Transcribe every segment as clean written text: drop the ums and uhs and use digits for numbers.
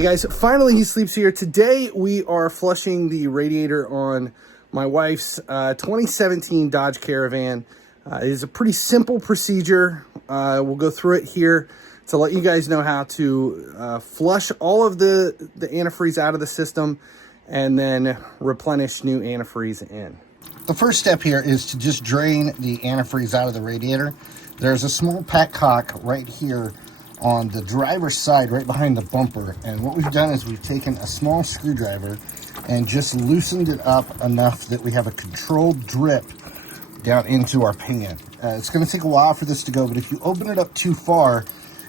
Hey guys, finally he sleeps here. Today we are flushing the radiator on my wife's 2017 Dodge Caravan. It is a pretty simple procedure. We'll go through it here to let you guys know how to flush all of the antifreeze out of the system and then replenish new antifreeze in. The first step here is to just drain the antifreeze out of the radiator. There's a small petcock right here on the driver's side, right behind the bumper. And what we've done is we've taken a small screwdriver and just loosened it up enough that we have a controlled drip down into our pan. It's gonna take a while for this to go, but if you open it up too far,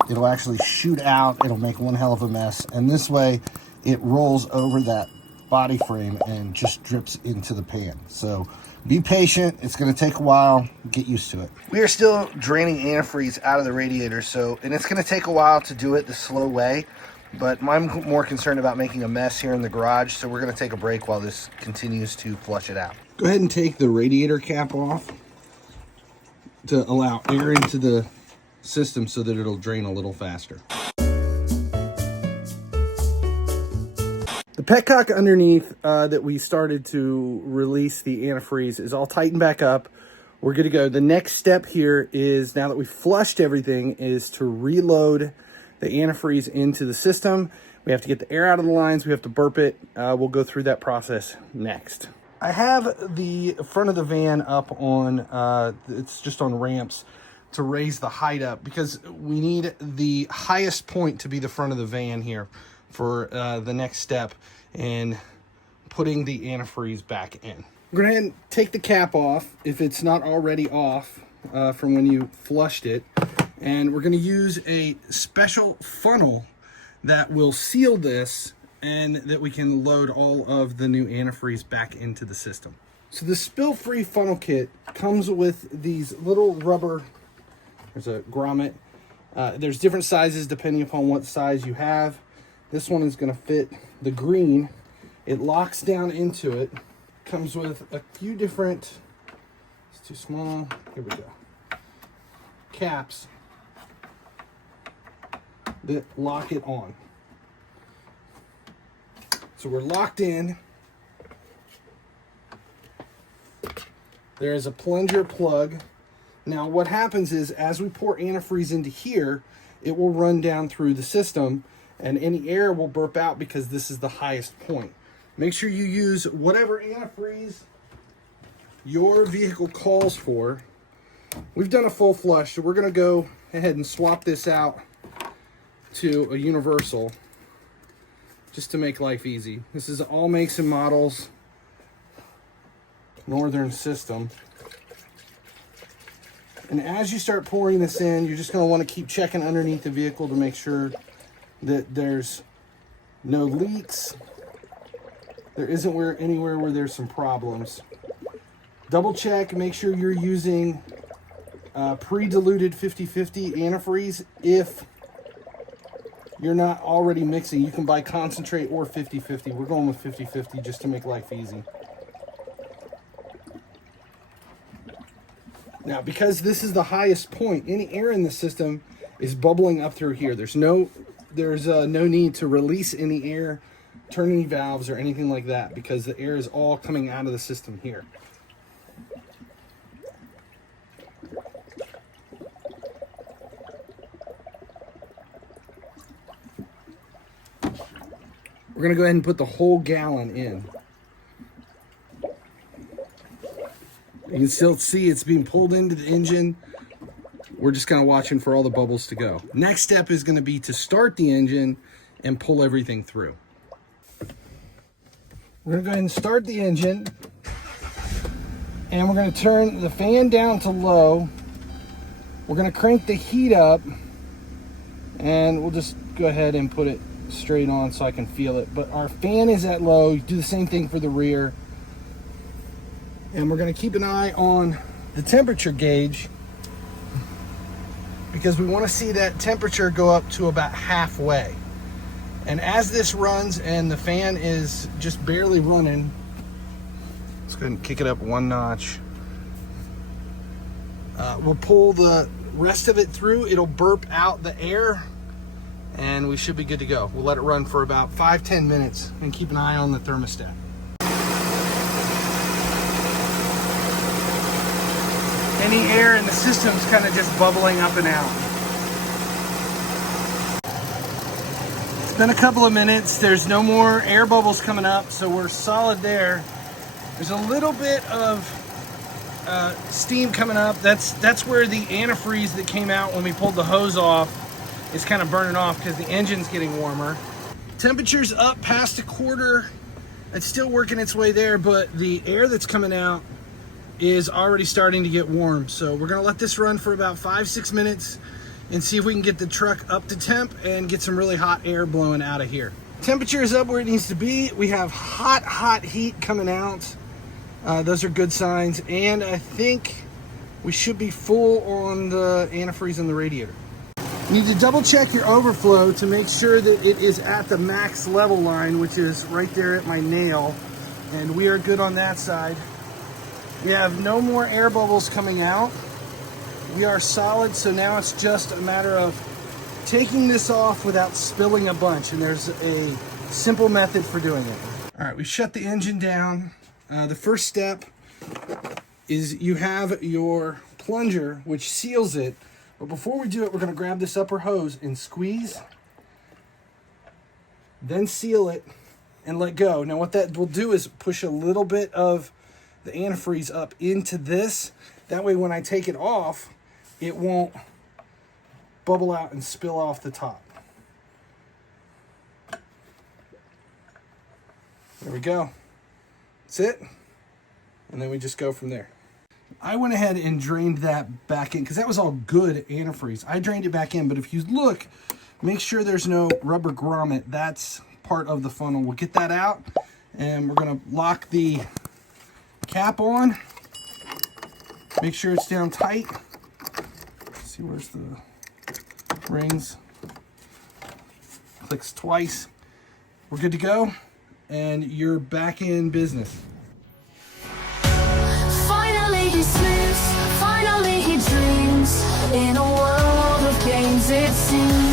it'll actually shoot out. It'll make one hell of a mess. And this way it rolls over that body frame and just drips into the pan. So be patient, it's gonna take a while, get used to it. We are still draining antifreeze out of the radiator, and it's gonna take a while to do it the slow way, but I'm more concerned about making a mess here in the garage, so we're gonna take a break while this continues to flush it out. Go ahead and take the radiator cap off to allow air into the system so that it'll drain a little faster. The petcock underneath that we started to release the antifreeze is all tightened back up. We're good to go. The next step here is, now that we've flushed everything, is to reload the antifreeze into the system. We have to get the air out of the lines. We have to burp it. We'll go through that process next. I have the front of the van up on, it's just on ramps to raise the height up because we need the highest point to be the front of the van here for the next step in putting the antifreeze back in. We're going to take the cap off if it's not already off from when you flushed it, and we're going to use a special funnel that will seal this and that we can load all of the new antifreeze back into the system. So the spill-free funnel kit comes with these little rubber, there's a grommet. There's different sizes depending upon what size you have. This one is going to fit the green. It locks down into it. Comes with a few different, it's too small, here we go, caps that lock it on. So we're locked in. There is a plunger plug. Now what happens is, as we pour antifreeze into here, it will run down through the system and any air will burp out because this is the highest point. Make sure you use whatever antifreeze your vehicle calls for. We've done a full flush, so we're gonna go ahead and swap this out to a universal just to make life easy. This is all makes and models, Northern system. And as you start pouring this in, you're just gonna wanna keep checking underneath the vehicle to make sure that there's no leaks. There isn't anywhere where there's some problems. Double check, make sure you're using pre-diluted 50/50 antifreeze. If you're not already mixing, you can buy concentrate or 50/50. We're going with 50/50 just to make life easy. Now, because this is the highest point, any air in the system is bubbling up through here. There's no need to release any air, turn any valves or anything like that, because the air is all coming out of the system here. We're gonna go ahead and put the whole gallon in. You can still see it's being pulled into the engine. We're just kind of watching for all the bubbles to go. Next step is going to be to start the engine and pull everything through. We're going to go ahead and start the engine. And we're going to turn the fan down to low. We're going to crank the heat up. And we'll just go ahead and put it straight on so I can feel it. But our fan is at low. You do the same thing for the rear. And we're going to keep an eye on the temperature gauge, because we want to see that temperature go up to about halfway. And as this runs and the fan is just barely running, let's go ahead and kick it up one notch. We'll pull the rest of it through. It'll burp out the air and we should be good to go. We'll let it run for about 5-10 minutes and keep an eye on the thermostat. Any air in the system's kind of just bubbling up and out. It's been a couple of minutes. There's no more air bubbles coming up, so we're solid there. There's a little bit of steam coming up. That's where the antifreeze that came out when we pulled the hose off is kind of burning off because the engine's getting warmer. Temperature's up past a quarter. It's still working its way there, but the air that's coming out is already starting to get warm. So we're gonna let this run for about 5-6 minutes and see if we can get the truck up to temp and get some really hot air blowing out of here. Temperature is up where it needs to be. We have hot heat coming out. Those are good signs, and I think we should be full on the antifreeze and the radiator. You need to double check your overflow to make sure that it is at the max level line, which is right there at my nail, and we are good on that side. We have no more air bubbles coming out. We are solid, so now it's just a matter of taking this off without spilling a bunch, and there's a simple method for doing it. All right, we shut the engine down. The first step is you have your plunger, which seals it. But before we do it, we're going to grab this upper hose and squeeze, then seal it, and let go. Now what that will do is push a little bit of the antifreeze up into this. That way when I take it off, it won't bubble out and spill off the top. There we go. That's it. And then we just go from there. I went ahead and drained that back in because that was all good antifreeze. I drained it back in, but if you look, make sure there's no rubber grommet. That's part of the funnel. We'll get that out, and we're gonna lock the cap on. Make sure it's down tight. Let's see, where's the rings? Clicks twice. We're good to go, and you're back in business. Finally he sleeps, finally he dreams, in a world of games it seems.